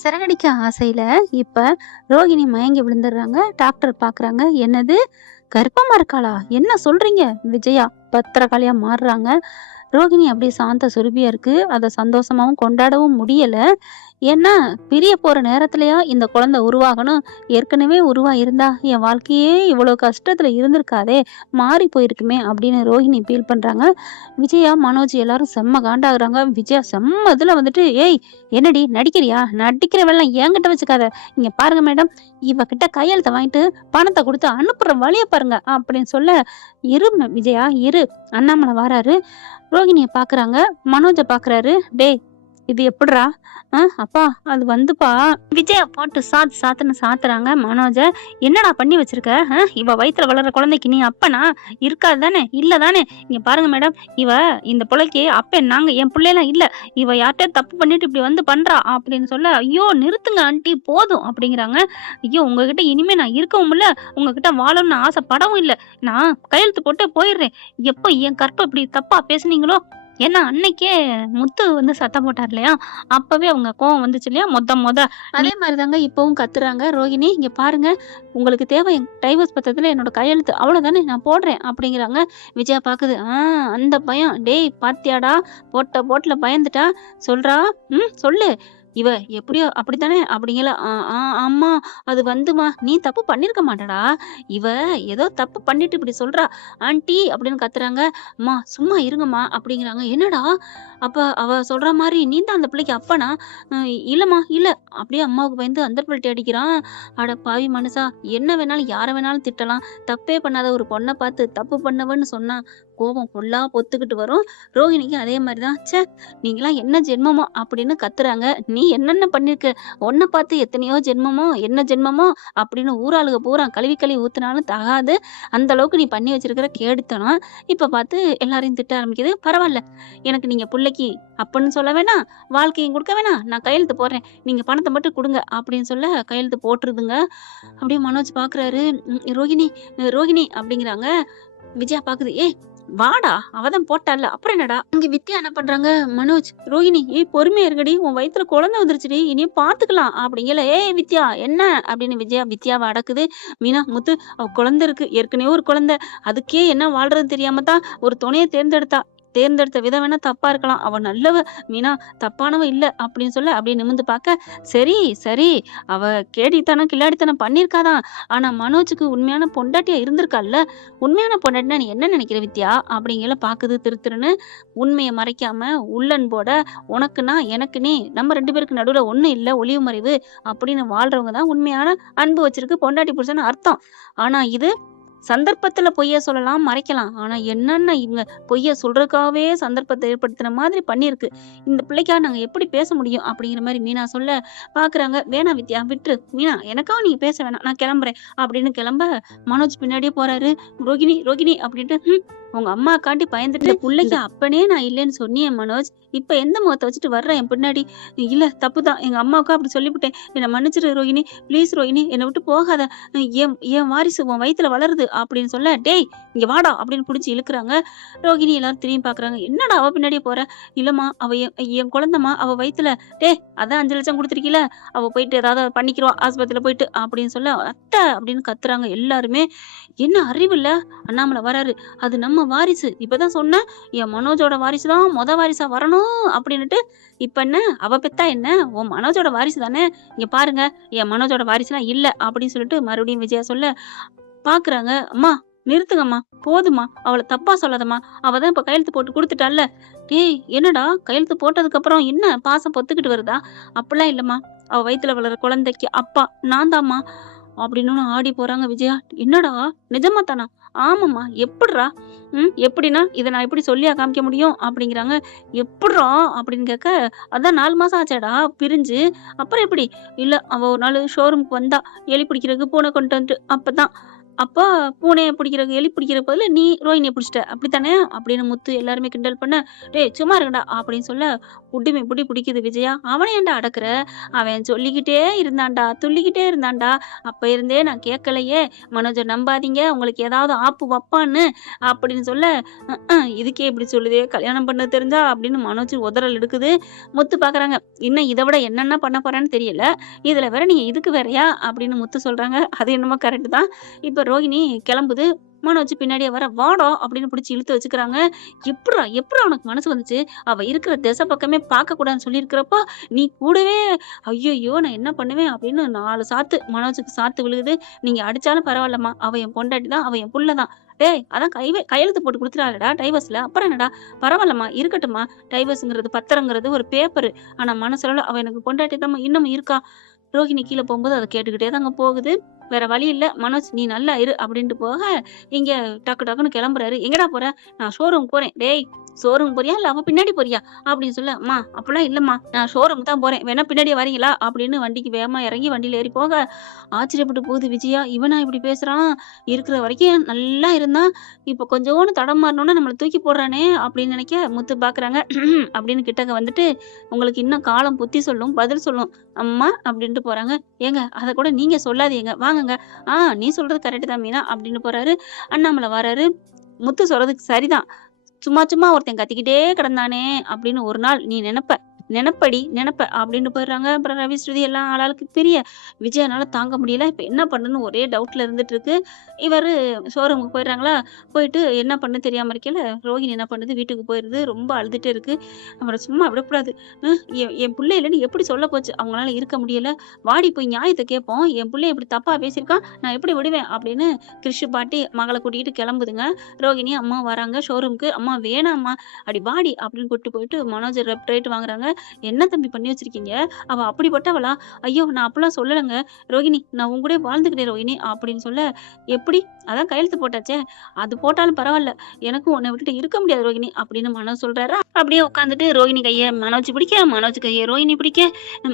சிறகடிக்க ஆசையில இப்ப ரோகிணி மயங்கி விழுந்துடுறாங்க. டாக்டர் பாக்குறாங்க. என்னது, கர்ப்பமா இருக்காளா? என்ன சொல்றீங்க? விஜயா பத்திரகாளியா மாறுறாங்க. ரோகிணி அப்படியே சாந்த சுரபியா இருக்கு. அத சந்தோஷமாவும் கொண்டாடவும் முடியல. ஏன்னா, பிரிய போற நேரத்துலயா இந்த குழந்தை உருவாகணும். ஏற்கனவே உருவாயிருந்தா என் வாழ்க்கையே இவ்வளோ கஷ்டத்துல இருந்திருக்காதே, மாறி போயிருக்குமே அப்படின்னு ரோஹிணி ஃபீல் பண்றாங்க. விஜயா, மனோஜ் எல்லாரும் செம்ம காண்டாகுறாங்க. விஜயா செம்ம இதுல வந்துட்டு, ஏய் என்னடி நடிக்கிறியா? நடிக்கிறவெல்லாம் என்கிட்ட வச்சுக்காத. இங்க பாருங்க மேடம், இவகிட்ட கையெழுத்த வாங்கிட்டு பணத்தை கொடுத்து அனுப்புற வழிய பாருங்க அப்படின்னு சொல்ல, இரு விஜயா இரு, அண்ணாமலை வாராரு. ரோகிணிய பாக்குறாங்க. மனோஜ பாக்குறாரு. டேய், இது எப்புட்றா? அப்பா அது வந்துப்பா. விஜயா போட்டு சாத்துன்னு சாத்துறாங்க மனோஜ. என்னடா பண்ணி வச்சிருக்க? இவ வயித்துல வளர்ற குழந்தைக்கு நீ அப்பனா? இருக்காது தானே? இல்ல தானே? இங்க பாருங்க மேடம், இவ இந்த பிள்ளைக்கு அப்பன் நாங்க, என் பிள்ளைலாம் இல்ல. இவ யார்கிட்ட தப்பு பண்ணிட்டு இப்படி வந்து பண்றா அப்படின்னு சொல்ல, ஐயோ நிறுத்துங்க ஆண்டி போதும் அப்படிங்கிறாங்க. ஐயோ உங்ககிட்ட இனிமே நான் இருக்கவும் இல்ல, உங்ககிட்ட வாழணும்னு ஆசைப்படவும் இல்ல. நான் கையெழுத்து போட்டு போயிடுறேன். எப்போ என் கற்பை இப்படி தப்பா பேசுனீங்களோ, ஏன்னா அன்னைக்கே முத்து வந்து சத்தம் போட்டார் இல்லையா, அப்பவே அவங்க கோவம் வந்துச்சு இல்லையா, மொத அதே மாதிரிதாங்க இப்பவும் கத்துறாங்க. ரோகிணி இங்க பாருங்க, உங்களுக்கு தேவை என் டைவர்ஸ் பத்திரத்துல என்னோட கையெழுத்து, அவ்வளவுதானே, நான் போடுறேன் அப்படிங்கிறாங்க. விஜயா பாக்குது. அந்த பயம். டேய் பாத்தியாடா, போட்ட போட்டுல பயந்துட்டா. சொல்றா, சொல்லு. இவ எப்படியோ அப்படித்தானே அப்படிங்கல. ஆமா, அது வந்துமா, நீ தப்பு பண்ணிருக்க மாட்டடா. இவ ஏதோ தப்பு பண்ணிட்டு இப்படி சொல்றா ஆண்டி அப்படின்னு கத்துறாங்க. அம்மா சும்மா இருங்கம்மா அப்படிங்கிறாங்க. என்னடா, அப்ப அவ சொல்ற மாதிரி நீ தான் அந்த பிள்ளைக்கு அப்பனா? இல்லம்மா இல்ல. அப்படியே அம்மாவுக்கு பயந்து அந்த பிள்ளை அடிக்கிறான். அட பாவி மனுஷா, என்ன வேணாலும் யார வேணாலும் திட்டலாம், தப்பே பண்ணாத ஒரு பொண்ணை பார்த்து தப்பு பண்ணவன்னு சொன்னா கோபம் ஃபுல்லா பொத்துக்கிட்டு வரும். ரோஹிணிக்கு அதே மாதிரிதான். ச்சே, நீங்களாம் என்ன ஜென்மமோ அப்படின்னு கத்துறாங்க. நீ என்னென்ன பண்ணிருக்க, உன்னை பார்த்து எத்தனையோ ஜென்மமோ என்ன ஜென்மமோ அப்படின்னு ஊராளுக பூரா கழுவி ஊத்துனாலும் தகாது. அந்த அளவுக்கு நீ பண்ணி வச்சிருக்கிற கேடுத்தனம் இப்ப பார்த்து எல்லாரையும் திட்ட ஆரம்பிக்குது. பரவாயில்ல, எனக்கு நீங்க பிள்ளைக்கு அப்பன்னு சொல்ல வேணாம், வாழ்க்கையும் கொடுக்க வேணாம், நான் கையெழுத்து போடுறேன், நீங்க பணத்தை மட்டும் கொடுங்க அப்படின்னு சொல்ல கையெழுத்து போட்டுருதுங்க. அப்படியே மனோஜ் பாக்குறாரு. ரோகிணி ரோகிணி அப்படிங்கிறாங்க. விஜயா பாக்குது. வாடா, அவதான் போட்டால, அப்புறம் என்னடா? இங்க வித்யா என்ன பண்றாங்க? மனோஜ், ரோஹிணி பொறுமையா இருக்கடி, உன் வயித்துல குழந்தை வந்துருச்சுடி, இனியும் பாத்துக்கலாம் அப்படிங்கல. வித்யா என்ன அப்படின்னு வித்யாவை அடக்குது. மீனா, முத்து, அவ குழந்தை இருக்கு, ஏற்கனவே ஒரு குழந்தை, அதுக்கே என்ன வாழ்றது தெரியாம தான் ஒரு துணையை தேர்ந்தெடுத்த விதம் வேணா தப்பா இருக்கலாம், அவ நல்லவ மீனா, தப்பானவ இல்ல அப்படின்னு சொல்ல அப்படியே நிமிந்து பார்க்க, சரி அவ கேடித்தனம் கில்லாடித்தனம் பண்ணிருக்காதான், ஆனா மனோஜுக்கு உண்மையான பொண்டாட்டியா இருந்திருக்கால்ல, உண்மையான பொண்டாட்டினா நீ என்ன நினைக்கிற வித்யா அப்படிங்கல பாக்குது திருன்னு. உண்மையை மறைக்காம உள்ளன்போட, உனக்குன்னா எனக்கு நீ, நம்ம 2 பேருக்கு நடுவுல ஒண்ணு இல்ல ஒளிவு மறைவு அப்படின்னு வாழ்றவங்க தான் உண்மையான அன்பு வச்சிருக்கு பொண்டாட்டி புருஷன்னு அர்த்தம். ஆனா இது சந்தர்ப்பத்துல பொய்ய சொல்லலாம், மறைக்கலாம். ஆனா என்னன்னா இவங்க பொய்ய சொல்றதுக்காகவே சந்தர்ப்பத்தை ஏற்படுத்துற மாதிரி பண்ணிருக்கு. இந்த பிள்ளைக்காக நாங்க எப்படி பேச முடியும் அப்படிங்கிற மாதிரி மீனா சொல்ல பாக்குறாங்க. வேணாம் வித்யா, விட்டுரு மீனா, எனக்காக நீங்க பேச வேணாம், நான் கிளம்புறேன் அப்படின்னு கிளம்ப மனோஜ் பின்னாடியே போறாரு. ரோகிணி ரோகிணி அப்படின்ட்டு, உங்க அம்மா காட்டி பயந்துட்டு பிள்ளைக்கு அப்பனே நான் இல்லைன்னு சொன்னியே மனோஜ், இப்ப எந்த முகத்தை வச்சுட்டு வர்ற என் பின்னாடி? இல்ல தப்புதான், எங்க அம்மாவுக்கு அப்படி சொல்லிவிட்டேன், என்னை மன்னிச்சிரு ரோகிணி, ப்ளீஸ் ரோகிணி, என்னை விட்டு போகாத, என் வாரிசு உன் வயித்துல வளருது அப்படின்னு சொல்ல, டேய் இங்க வாடா அப்படின்னு பிடிச்சி இழுக்கிறாங்க. ரோகிணி எல்லாரும் திரும்பி பாக்குறாங்க. என்னடா அவ பின்னாடியே போற? இல்லம்மா, அவ என் குழந்தைமா, அவ வயித்துல. அதான் 5 லட்சம் கொடுத்துருக்கீல, அவ போயிட்டு ஏதாவது பண்ணிக்கிறோம் ஆஸ்பத்திரியில போயிட்டு அப்படின்னு சொல்ல, அத்தை அப்படின்னு கத்துறாங்க எல்லாருமே. என்ன அறிவு இல்ல? அண்ணாமலை வராரு. அது நம்ம வாரிசு, இப்பதான் சொன்ன, என் மனோஜோட வாரிசு தான் வாரிசா வரணும் அப்படின்னுட்டு, இப்ப என்ன அவ பெத்தா என்ன, உன் மனோஜோட வாரிசு தானே, இங்க பாருங்க என் மனோஜோட வாரிசுலாம் இல்ல அப்படின்னு சொல்லிட்டு மறுபடியும் விஜயா சொல்ல பாக்குறாங்க. அம்மா நிறுத்துங்கம்மா, போதுமா, அவளை தப்பா சொல்லாதம்மா, அவதான் இப்ப கையெழுத்து போட்டு கொடுத்துட்டால. என்னடா கையெழுத்து போட்டதுக்கு அப்புறம் என்ன பாசம் பொத்துக்கிட்டு வருதா? அப்படிலாம் இல்லம்மா, அவ வயித்துல வளர குழந்தைக்கு அப்பா நான் தாம்மா அப்படின்னு ஆடி போறாங்க விஜயா. என்னடா நிஜமா தானா? ஆமாம்மா. எப்படிரா? எப்படின்னா இதை நான் எப்படி சொல்லியா காமிக்க முடியும் அப்படிங்கிறாங்க. எப்படிரா அப்படின்னு கேட்க, அதான் 4 மாசம் ஆச்சாடா பிரிஞ்சு, அப்புறம் எப்படி? இல்ல, அவ ஒரு நாள் ஷோரூமுக்கு வந்தா, எலி பிடிக்கிறதுக்கு பூனை கொண்டு வந்துட்டு, அப்பதான் அப்போ பூனைய பிடிக்கிறக்கு எலி பிடிக்கிற பதிலா நீ ரோஹிணிய பிடிச்சிட்ட. அப்படித்தானே? அப்படின்னு முத்து எல்லாருமே கிண்டல் பண்ண, "டேய் சும்மா இருங்கடா" அப்படின்னு சொல்ல, "புடிமை புடி பிடிக்குது விஜயா. அவன ஏன்டா அடக்குற? அவன் சொல்லிக்கிட்டே இருந்தான்டா, துள்ளிக்கிட்டே இருந்தான்டா. அப்ப இருந்தே நான் கேட்கலையே. மனோஜ நம்பாதீங்க. உங்களுக்கு ஏதாவது ஆப்பு வப்பான்னு" அப்படின்னு சொல்ல, இதுக்கே இப்படி சொல்லுதே. கல்யாணம் பண்ண தெரிஞ்சா" அப்படின்னு மனோஜ் உதறல் எடுக்குது. முத்து பார்க்குறாங்க. இன்னும் இத விட என்னென்ன பண்ண போறான்னு தெரியல. இதுல வேற நீங்க இதுக்கு வேறயா? அப்படின்னு முத்து சொல்றாங்க. அது என்னமோ கரெக்ட் தான். இப்ப ரோகிணி கிளம்புது. மனோஜ் பின்னாடியே வர, "வாடா" அப்படின்னு பிடிச்சு இழுத்து வச்சுக்கிறாங்க. எப்புட்றா உனக்கு மனசு வந்துச்சு? அவ இருக்கிற திசை பக்கமே பார்க்கக்கூடாதுன்னு சொல்லியிருக்கிறப்போ, நீ கூடவே ஐயையோ! நான் என்ன பண்ணுவேன்? அப்படின்னு 4 சாத்து மனோஜுக்கு சாத்து விழுகுது. "நீங்க அடிச்சாலும் பரவாயில்லம்மா. அவ என் பொண்டாட்டி தான். அவ என் புள்ள தான்." "டேய் அதான் கையெழுத்து போட்டு குடுத்துட்டாளேடா டைவர்ஸ்ல. அப்புறம் என்னடா? பரவாயில்லம்மா, இருக்கட்டும்மா. டைவர்ஸ்ங்கிறது பத்திரங்கிறது ஒரு பேப்பரு. ஆனா மனசளவுல அவ எனக்கு பொண்டாட்டி தாம்மா இன்னமும் இருக்கா." ரோஹிணி கீழ போம்போது அத கேட்டுக்கிட்டே தாங்க போகுது. வேற வழி இல்ல. "மனோஜ் நீ நல்லா இரு" அப்படின்ட்டு போக, இங்க டக்கு டக்குன்னு கிளம்புறாரு. "எங்கடா போற?" "நான் ஷோரூம் போறேன்." "டேய் ஷோரூம் போறியா? இல்ல அவ பின்னாடி போறியா?" அப்படின்னு சொல்ல, "அம்மா அப்படிலாம் இல்லம்மா. நான் ஷோரூம் தான் போறேன். வேணா பின்னாடியே வரீங்களா?" அப்படின்னு வண்டிக்கு வேகமா இறங்கி வண்டியில ஏறி போக, ஆச்சரியப்பட்டு போகுது விஜயா. இவனா இப்படி பேசுறான்? இருக்கிற வரைக்கும் நல்லா இருந்தான். இப்ப கொஞ்சோண்டு தடமாறுனோனே நம்மள தூக்கி போடுறானே அப்படின்னு நினைக்க, முத்து பார்க்குறாங்க. அப்படின்னு கிட்டக்க வந்துட்டு, "உங்களுக்கு இன்னும் காலம் புத்தி சொல்லும். பதில் சொல்லும் அம்மா" அப்படின்ட்டு போறாங்க. "ஏங்க அத கூட நீங்க சொல்லாதீங்க. வாங்கங்க." நீ சொல்றது கரெக்ட் தான் மீனா" அப்படின்னு போறாரு. அண்ணாமலை வராரு. முத்து சொல்றதுக்கு சரிதான். சும்மா சும்மா ஒருத்தன் கத்திக்கிட்டே கிடந்தானே அப்படின்னு ஒரு நாள் நீ நினைப்ப அப்படின்னு போயிடுறாங்க. அப்புறம் ரவி ஸ்ருதி எல்லாம் ஆளாளுக்கு பிரிய விஜயனால தாங்க முடியல. இப்ப என்ன பண்ணுன்னு ஒரே டவுட்ல இருந்துட்டு இருக்கு. இவரு ஷோரூமுக்கு போயிடுறாங்களா? போயிட்டு என்ன பண்ணு தெரியாம இருக்கையில ரோகிணி என்ன பண்ணுது, வீட்டுக்கு போயிருது. ரொம்ப அழுதுட்டே இருக்கு. அவள சும்மா விடக்கூடாது. என் புள்ள இல்லைன்னு எப்படி சொல்ல போச்சு. அவங்களால இருக்க முடியல. வாடி போய் நியாயத்த கேட்போம். என் புள்ளைய இப்படி தப்பா பேசியிருக்கான். நான் எப்படி விடுவேன் அப்படின்னு கிருஷ் பாட்டி மகள கூட்டிக்கிட்டு கிளம்புதுங்க. ரோகிணி அம்மா வராங்க ஷோரூமுக்கு. "அம்மா வேணாம்மா, அடி வாடி" அப்படின்னு கூட்டிட்டு போயிட்டு மனோஜ் ரேட் வாங்குறாங்க. "என்ன தம்பி பண்ணி வச்சிருக்கீங்க? அவ அப்படிப்பட்டவளா? ஐயோ! நான் அப்படிலாம் சொல்லலங்க. ரோகிணி நான் உன் கூடயே வாழ்ந்துக்கிறேன் ரோகிணி" அப்படின்னு சொல்ல, "எப்படி? அதான் கையெழுத்து போட்டாச்சே. அது போட்டாலும் பரவாயில்ல. எனக்கும் உன்னை விட்டுட்டு இருக்க முடியாது ரோகிணி" அப்படின்னு மனோஜ் சொல்றாரு. அப்படியே உட்காந்துட்டு ரோகிணி கைய மனோஜ் பிடிக்க, மனோஜ் கைய ரோகிணி பிடிக்க,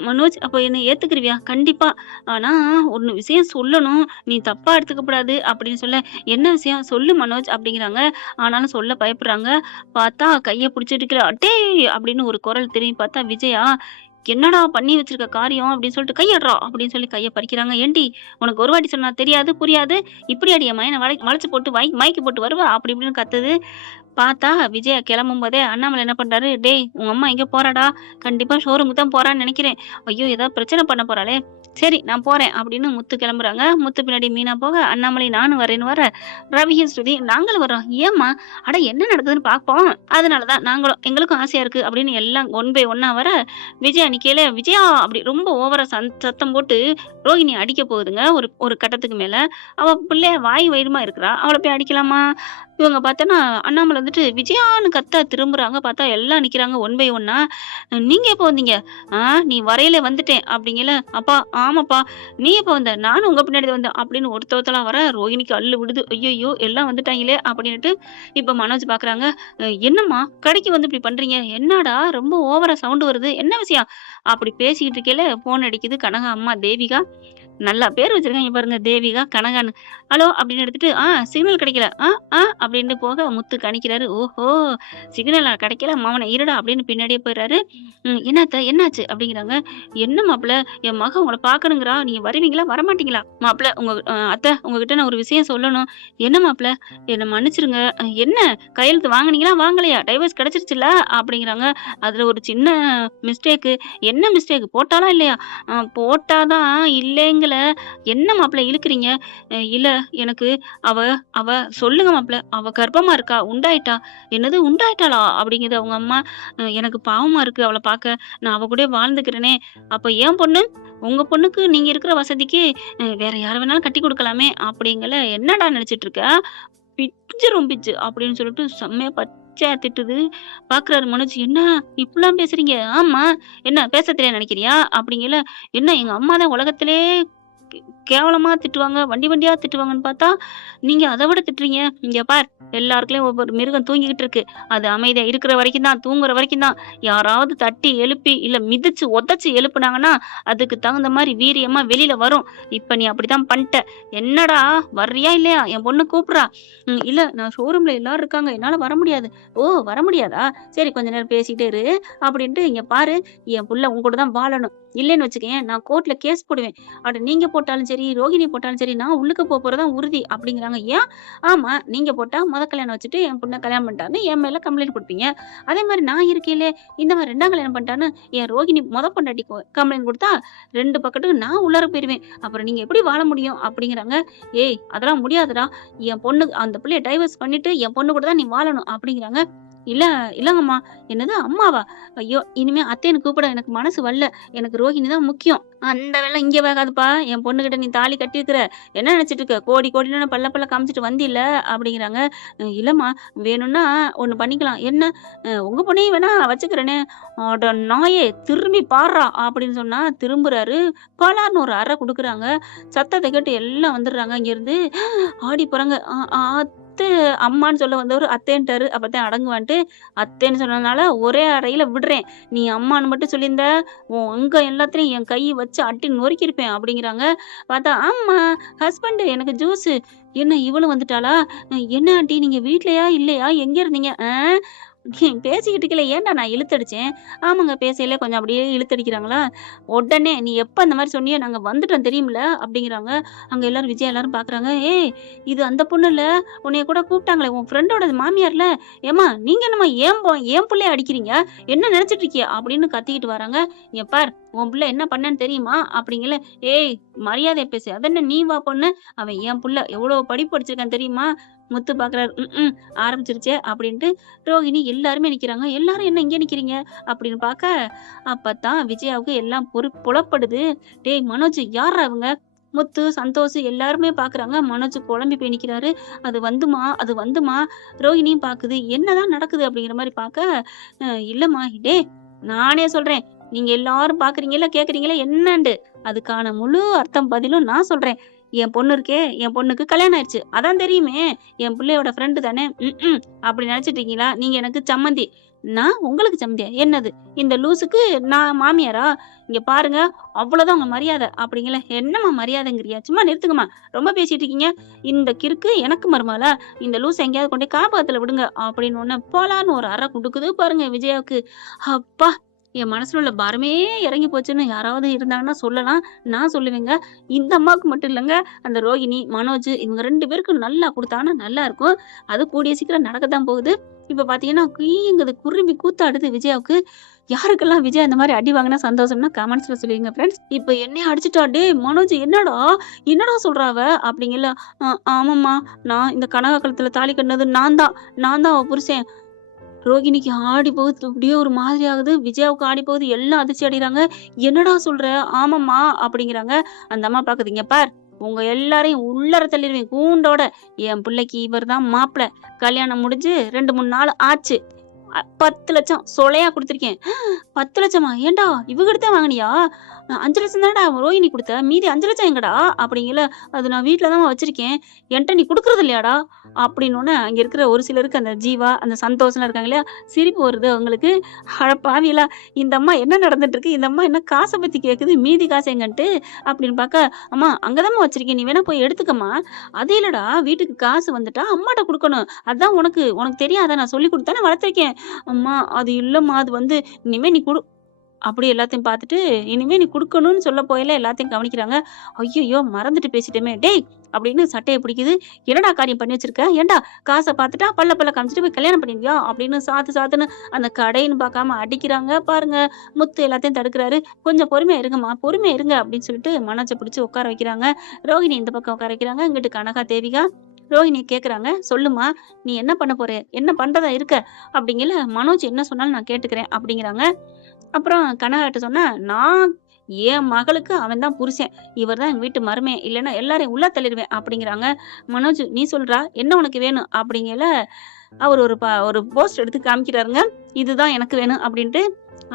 "மனோஜ் அப்ப என்ன ஏத்துக்கிருவியா?" "கண்டிப்பா. ஆனா ஒண்ணு விஷயம் சொல்லணும். நீ தப்பா எடுத்துக்க கூடாது" அப்படின்னு சொல்ல, "என்ன விஷயம்? சொல்லு மனோஜ்" அப்படிங்கிறாங்க. ஆனாலும் சொல்ல பயப்படுறாங்க. பார்த்தா கைய பிடிச்சிட்டு இருக்கிற, "அடேய்!" அப்படின்னு ஒரு குரல் திரும்பி பார்த்தா விஜயா. "என்னடா பண்ணி வச்சிருக்க காரியம்?" அப்படின்னு சொல்லிட்டு, "கையட்றா" அப்படின்னு சொல்லி கைய பறிக்கிறாங்க. "ஏண்டி உனக்கு ஒரு வாட்டி சொன்னா தெரியாது, புரியாது. இப்படியாடி என் மயன வளைச்சு போட்டு மயக்கி போட்டு வருவ?" அப்படி இப்படின்னு கத்துது. பார்த்தா விஜயா கிளம்பும்போதே அண்ணாமலை என்ன பண்றாரு, "டேய் உங்க அம்மா எங்க போறாடா? கண்டிப்பா ஷோரூமுக்கு தான் போறான்னு நினைக்கிறேன். ஐயோ! ஏதாவது பிரச்சனை பண்ண போறாளே. சரி நான் போறேன்" அப்படின்னு முத்து கிளம்புறாங்க. முத்து பின்னாடி மீனா போக, அண்ணாமலை நானும் வரேன்னு வர, ரவியும் ஸ்ருதி நாங்களும் வர்றோம். "ஏம்மா?" "அட என்ன நடக்குதுன்னு பார்ப்போம். அதனால தான் நாங்களும் எங்களுக்கும் ஆசையா இருக்கு" அப்படின்னு எல்லாம் ஒன் பை ஒன்னா வர, விஜயா நிக்கையில விஜயா அப்படி ரொம்ப ஓவரா சத்தம் போட்டு ரோகிணி அடிக்க போகுதுங்க. ஒரு ஒரு கட்டத்துக்கு மேல. அவ பிள்ளை வாய் வயிறுமா இருக்கிறா. அவள போய் அடிக்கலாமா? இவங்க பார்த்தோன்னா, அண்ணாமலை வந்துட்டு விஜயான்னு கத்த திரும்புறாங்க. பார்த்தா எல்லாம் நிக்கிறாங்க ஒன் பை ஒன்னா. "நீங்க எப்போ வந்தீங்க?" "ஆ நீ வரையில வந்துட்டேன்" அப்படிங்கல. "அப்பா ஆமாப்பா. நீ எப்போ வந்த?" "நானும் உங்க பின்னாடி தான் வந்தேன்" அப்படின்னு ஒருத்தரா வர ரோகிணிக்கு அல்லு விடுது. ஐயையோ! எல்லாம் வந்துட்டாங்களே அப்படின்னுட்டு இப்ப மனோஜ் பார்க்குறாங்க. "என்னம்மா கடைக்கு வந்து இப்படி பண்றீங்க? என்னடா ரொம்ப ஓவரா சவுண்ட் வருது. என்ன விஷயம்?" அப்படி பேசிக்கிட்டு இருக்கையில ஃபோன் அடிக்குது. கனகா அம்மா தேவிகா. நல்லா பேர் வச்சிருக்காங்க பாருங்க தேவிகா, கனகான்னு. "ஹலோ" அப்படின்னு எடுத்துட்டு, சிக்னல் கிடைக்கல. ஆ ஆ" அப்படின்னு போக முத்து கணிக்கிறாரு. ஓஹோ! சிக்னலா கிடைக்கல மவனே இருடா அப்படின்னு பின்னாடியே போயிறாரு. "என்ன என்னாச்சு?" அப்படிங்கிறாங்க. "என்ன மாப்பிள, என் மக உங்கள பார்க்கணுங்கிறா. நீங்க வருவீங்களா? வரமாட்டீங்களா?" "மாப்பிள உங்க அத்தை உங்ககிட்ட நான் ஒரு விஷயம் சொல்லணும்." "என்ன மாப்பிள? என்ன மன்னிச்சிருங்க. என்ன கையெழுத்து வாங்குனீங்களா? வாங்கலையா? டைவர்ஸ் கிடைச்சிருச்சுல்ல?" அப்படிங்கிறாங்க. "அதுல ஒரு சின்ன மிஸ்டேக்கு." "என்ன மிஸ்டேக்? போட்டாளா இல்லையா?" போட்டா தான் இல்லைங்கல. "என்ன மாப்பிள இழுக்குறீங்க?" இல்ல எனக்கு அவ அவ சொல்லுங்க மாப்பிள. அவ கர்ப்பமா இருக்கா. உண்டாயிட்டா." "என்னது உண்டாயிட்டாளா?" அப்படிங்குது அவங்க அம்மா. எனக்கு பாவமா இருக்கு அவள பார்க்க. நான் அவ கூடயே வாழ்ந்துக்கிறேனே." "அப்ப என் பொண்ணு?" "உங்க பொண்ணுக்கு நீங்க இருக்கிற வசதிக்கு வேற யார வேணாலும் கட்டி குடுக்கலாமே." அப்படிங்கல. "என்னடா நெனச்சிட்டு இருக்க? பிஞ்சிரும் பிஞ்சு" அப்படின்னு சொல்லிட்டு செம்மையா பச்சையா திட்டுது. பார்க்குறாரு மனோஜ். "என்ன இப்படிலாம் பேசுறீங்க?" "ஆமா. என்ன பேச தெரியாதுன்னு நெனைக்கிறியா?" அப்படிங்கல. "என்ன எங்க அம்மா தான் உலகத்திலே கேவலமா திட்டுவாங்க, வண்டி வண்டியா திட்டுவாங்கன்னு பார்த்தா, நீங்க அத விட திட்டுறீங்க. இங்க பார் எல்லாருக்குள்ளயும் ஒவ்வொரு மிருகம் தூங்கிக்கிட்டு இருக்கு. அது அமைதியா இருக்கிற வரைக்கும் தான், தூங்குற வரைக்கும் தான். யாராவது தட்டி எழுப்பி, இல்ல மிதிச்சு, உதைச்சு எழுப்புனாங்கன்னா, அதுக்கு தகுந்த மாரி வீரியமா வெளில வரும். இப்ப நீ அப்படித்தான் பண்ட்ட. என்னடா வர்றியா இல்லையா? என் பொண்ணு கூப்பிடுறா. இல்ல நான் ஷோரூம்ல எல்லாரும் இருக்காங்க. என்னால வர முடியாது. ஓ! வர முடியாதா? சரி கொஞ்ச நேரம் பேசிட்டே இரு. அப்படின்ட்டு இங்க பாரு, என் புள்ள உன் கூட தான் வாழணும். இல்லைன்னு வச்சுக்கயேன், நான் கோர்ட்ல கேஸ் போடுவேன். அட நீங்க போட்டாலும் சரி, ரோகிணி போட்டாலும் சரி, நான் உள்ளுக்க போறது தான் உறுதி அப்படிங்கிறாங்க. ஏன்? ஆமா, நீங்க போட்டா கல்யாணம் வச்சுட்டு என் பொண்ண கல்யாணம் பண்ணிட்டான்னு என் மேல கம்ப்ளைண்ட் குடுப்பீங்க. அதே மாரி நான் இருக்கையிலே இந்த மாரி 2ஆம் கல்யாணம் பண்ணிட்டான்னு என் ரோகிணி பொண்டாட்டி கம்ப்ளைண்ட் குடுத்தா 2 பக்கத்துக்கு நான் உள்ளார போயிருவேன். அப்புறம் நீங்க எப்படி வாழ முடியும்? அப்படிங்கிறாங்க. ஏய் அதெல்லாம் முடியாதுடா. என் பொண்ணு அந்த பிள்ளைய டைவர்ஸ் பண்ணிட்டு என் பொண்ணு கூட தான் நீ வாழணும் அப்படிங்கிறாங்க. இல்ல இல்லங்கம்மா. என்னது அம்மாவா? ஐயோ! இனிமே அத்தைன்னு கூப்பிட எனக்கு மனசு வரல. எனக்கு ரோகிணி தான் முக்கியம். அந்த வேலை இங்க வேகாதுப்பா. என் பொண்ணுகிட்ட நீ தாலி கட்டியிருக்கிற. என்ன நினைச்சிட்டு இருக்க? கோடி கோடின்னு பல்ல பல்ல காமிச்சிட்டு வந்தில்ல அப்படிங்கிறாங்க. இல்லம்மா வேணும்னா ஒண்ணு பண்ணிக்கலாம். என்ன? உங்க பொண்ணையும் வேணா வச்சுக்கிறேனே. அட நாயே திரும்பி பார்றா அப்படின்னு சொன்னா திரும்புறாரு. பலார்ன்னு ஒரு அறை குடுக்குறாங்க. சத்தத்த கேட்டு எல்லாம் வந்துடுறாங்க இங்கேருந்து. ஆடி போறாங்க. அத்தை அம்மான்னு சொல்ல வந்தவரு அத்தேன்ட்டாரு. அப்பதான் அடங்குவான்ட்டு அத்தைன்னு சொன்னதுனால ஒரே அறையில விடுறேன். நீ அம்மான்னு மட்டும் சொல்லியிருந்த உன் அங்க எல்லாத்துலயும் என் கையை வச்சு அட்டி நொறுக்கியிருப்பேன் அப்படிங்கிறாங்க. பார்த்தா ஆமா ஹஸ்பண்ட் எனக்கு ஜூஸு. என்ன இவளும் வந்துட்டாளா? என்ன ஆண்டி நீங்க வீட்லயா இல்லையா? எங்க இருந்தீங்க? பேசிக்கிட்டு இருக்கல ஏன்டா நான் இழுத்தடிச்சேன். ஆமாங்க பேசையில கொஞ்சம் அப்படியே இழுத்தடிக்கிறாங்களா. உடனே நீ எப்ப அந்த மாதிரி சொன்னியோ நாங்க வந்துட்டோம் தெரியுமில அப்படிங்கிறாங்க. அங்க எல்லாரும் விஜயா எல்லாரும் பாக்குறாங்க. ஏய் இது அந்த பொண்ணு இல்ல, உன்னைய கூட கூப்பிட்டாங்களே உன் ஃப்ரெண்டோட மாமியார்ல. ஏமா நீங்க என்னம்மா ஏன் பிள்ளைய அடிக்கிறீங்க? என்ன நினைச்சிட்டு இருக்கிய அப்படின்னு கத்திக்கிட்டு வராங்க. இங்க பார் உன் பிள்ளை என்ன பண்ணன்னு தெரியுமா அப்படிங்கல. ஏய் மரியாதையா பேசு. அதென்ன நீ வா பொண்ணு, அவன் என் புள்ள எவ்வளவு படிப்பு படிச்சிருக்கான் தெரியுமா? முத்து பாக்குறாரு. ஆரம்பிச்சிருச்சே அப்படின்ட்டு ரோகிணி எல்லாருமே நிக்கிறாங்க. எல்லாரும் என்ன இங்கே நிக்கிறீங்க அப்படின்னு பாக்க, அப்பதான் விஜயாவுக்கு எல்லாம் புலப்படுது. டேய் மனோஜ் யாரா அவங்க? முத்து சந்தோஷ் எல்லாருமே பாக்குறாங்க. மனோஜ் குழம்பி போய் நிக்கிறாரு. அது வந்துமா. ரோகிணியும் பாக்குது. என்னதான் நடக்குது அப்படிங்கிற மாதிரி பாக்க, இல்லம்மா டேய் நானே சொல்றேன். நீங்க எல்லாரும் பாக்குறீங்கல்ல கேக்குறீங்களா என்னண்டு அதுக்கான முழு அர்த்தம் பதிலும் நான் சொல்றேன். என் பொண்ணு இருக்கே, என் பொண்ணுக்கு கல்யாணம் ஆயிடுச்சு. அதான் தெரியுமே. என் பிள்ளையோட ஃப்ரெண்டு தானே. அப்படி நினைச்சிட்டு இருக்கீங்களா? நீங்க எனக்கு சம்மந்தி. நான் உங்களுக்கு சம்மந்தியா? என்னது இந்த லூசுக்கு நான் மாமியாரா? இங்க பாருங்க அவ்வளவுதான் உங்க மரியாதை அப்படிங்கல. என்னம்மா மரியாதைங்கிறியா? சும்மா நிறுத்துங்கம்மா. ரொம்ப பேசிட்டு இருக்கீங்க. இந்த கிறுக்கு எனக்கு மருமகளா? இந்த லூஸ் எங்கேயாவது கொண்டு காப்பகத்துல விடுங்க அப்படின்னு ஒண்ணு போலான்னு ஒரு அறை குடுக்குது பாருங்க விஜயாவுக்கு. அப்பா என் மனசுல உள்ள பாரமே இறங்கி போச்சுன்னு யாராவது இருந்தாங்கன்னா சொல்லலாம். நான் சொல்லுவேங்க. இந்த அம்மாவுக்கு மட்டும் இல்லைங்க, அந்த ரோகிணி மனோஜ் இவங்க 2 பேருக்கும் நல்லா கொடுத்தாங்கன்னா நல்லா இருக்கும். அது கூடிய சீக்கிரம் நடக்கத்தான் போகுது. இப்ப பாத்தீங்கன்னா குயிங்குது குருவி கூத்தாடுது விஜயாவுக்கு. யாருக்கெல்லாம் விஜய் அந்த மாதிரி அடி வாங்கினா சந்தோஷம்னா கமெண்ட்ஸ்ல சொல்லுவீங்க ஃப்ரெண்ட்ஸ். இப்ப என்னைய அடிச்சுட்டா டே மனோஜ் என்னடா சொல்றாவ அப்படிங்கல. ஆமாம்மா நான் இந்த கனகாலத்துல தாலி கட்டினது நான் தான் அவ புருஷன். ரோகிணிக்கு ஆடி போகுது. அப்படியே ஒரு மாதிரி ஆகுது. விஜயாவுக்கு ஆடி போகுது. எல்லாம் அதிர்ச்சி அடைகிறாங்க. என்னடா சொல்ற? ஆமாம்மா அப்படிங்கிறாங்க. அந்த அம்மா பாக்குது. இங்க பார் உங்க எல்லாரையும் உள்ளர தள்ளிடுவேன் கூண்டோட. என் பிள்ளைக்கு இவர் தான் மாப்பிள்ளை. கல்யாணம் முடிஞ்சு 2-3 நாள் ஆச்சு. 10 லட்சம் சொலையா கொடுத்துருக்கேன். 10 லட்சமா? ஏன்டா இவகிட்ட வாங்கினியா? 5 லட்சம் தானடா ரோஹிணி கொடுத்த, மீதி 5 லட்சம் எங்கடா அப்படிங்கல. அது நான் வீட்டுல தான் வச்சிருக்கேன். என்கிட்ட நீ கொடுக்கறது இல்லையாடா அப்படின்னு அங்க இருக்கிற ஒரு சிலருக்கு அந்த ஜீவா அந்த சந்தோஷம் இருக்காங்க இல்லையா, சிரிப்பு வருது அவங்களுக்கு. பாவிலா இந்த அம்மா என்ன நடந்துட்டு இருக்கு, இந்த அம்மா என்ன காசை பத்தி கேக்குது, மீதி காசு எங்கன்ட்டு அப்படின்னு பார்க்க, அம்மா அங்கதாம்மா வச்சிருக்கேன் நீ வேணா போய் எடுத்துக்கம்மா. அது இல்லடா வீட்டுக்கு காசு வந்துட்டா அம்மாட்ட கொடுக்கணும், அதான் உனக்கு தெரியாத நான் சொல்லி கொடுத்தானே வளர்த்திருக்கேன். அம்மா அது இல்லம்மா, அது இனிமே நீ அப்படி எல்லாத்தையும் பார்த்துட்டு இனிமே நீ குடுக்கணும்னு சொல்ல போயில எல்லாத்தையும் கவனிக்கிறாங்க. ஐயோ மறந்துட்டு பேசிட்டோமே டேய் அப்படின்னு சட்டையை பிடிக்குது. என்னடா காரியம் பண்ணி வச்சிருக்க? ஏன்டா காசை பார்த்துட்டா பல்ல காமிச்சிட்டு போய் கல்யாணம் பண்ணிருவியா அப்படின்னு சாத்துன்னு அந்த கடைன்னு பார்க்காம அடிக்கிறாங்க பாருங்க. முத்து எல்லாத்தையும் தடுக்கிறாரு. கொஞ்சம் பொறுமையா இருங்கம்மா, பொறுமையா இருங்க அப்படின்னு சொல்லிட்டு மனோஜை பிடிச்சி உட்கார வைக்கிறாங்க. ரோஹிணி இந்த பக்கம் உட்கார வைக்கிறாங்க. இங்கிட்டு கனகா தேவிகா ரோஹிணி கேக்குறாங்க. சொல்லுமா நீ என்ன பண்ண போற, என்ன பண்றதா இருக்க அப்படிங்கல. மனோஜ் என்ன சொன்னாலும் நான் கேட்டுக்கிறேன் அப்படிங்கிறாங்க. அப்புறம் கனகாட்ட சொன்னா, நான் என் மகளுக்கு அவன் தான் புருஷன், இவர் தான் எங்க வீட்டு மருமே, இல்லைன்னா எல்லாரையும் உள்ள தள்ளிடுவேன் அப்படிங்கிறாங்க. மனோஜ் நீ சொல்றா என்ன உனக்கு வேணும் அப்படிங்கல. அவர் ஒரு போஸ்ட் எடுத்து காமிக்கிறாருங்க. இதுதான் எனக்கு வேணும் அப்படின்ட்டு.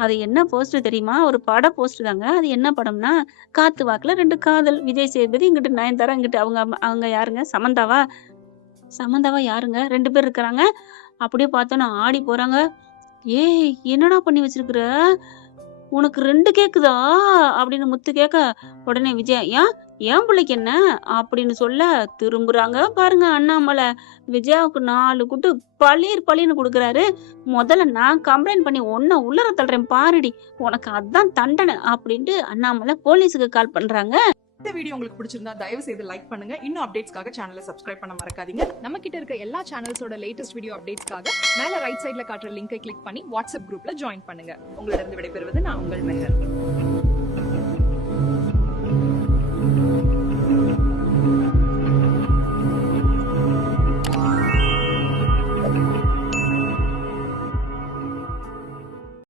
அது என்ன போஸ்டர் தெரியுமா? ஒரு பட போஸ்டர் தாங்க. அது என்ன படம்னா, காத்து வாக்குல 2 காதல். விஜய் சேதுபதி இங்கிட்டு நயன்தாரா, இங்கிட்டு அவங்க யாருங்க? சமந்தாவா? சமந்தாவா யாருங்க? 2 பேர் இருக்கிறாங்க. அப்படியே பார்த்தோன்னே ஆடி போறாங்க. "ஏய்! என்னடா பண்ணி வச்சிருக்கிற? உனக்கு 2 கேக்குதா?" அப்படின்னு முத்து கேட்க, உடனே விஜய், "ஏன்? என் புள்ளைக்கு என்ன?" அப்படின்னு சொல்ல, திரும்புறாங்க பாருங்க அண்ணாமலை. விஜயாவுக்கு 4 குட்டு பளீர் பளீர்னு குடுக்குறாரு. "முதல்ல நான் கம்ப்ளைண்ட் பண்ணி உன்ன உள்ளார தள்ளுறேன் பாருடி. உனக்கு அதான் தண்டனை." அப்படின்ட்டு அண்ணாமலை போலீஸுக்கு கால் பண்றாங்க. இந்த வீடியோ உங்களுக்கு பிடிச்சிருந்தா தயவு செய்து லைக் பண்ணுங்க. இன்னும் அப்டேட்ஸ்க்காக சேனலை சப்ஸ்கிரைப் பண்ண மறக்காதீங்க. நம்ம கிட்ட இருக்க எல்லா சேனல்ஸோட லேட்டஸ்ட் வீடியோ அப்டேட்ஸ்க்காக மேல ரைட் சைடுல காட்டுற லிங்கை கிளிக் பண்ணி வாட்ஸ்அப் குரூப்ல ஜாயின் பண்ணுங்க. உங்களிடம் விடைபெறுவது நான் உங்கள் மெஹர்.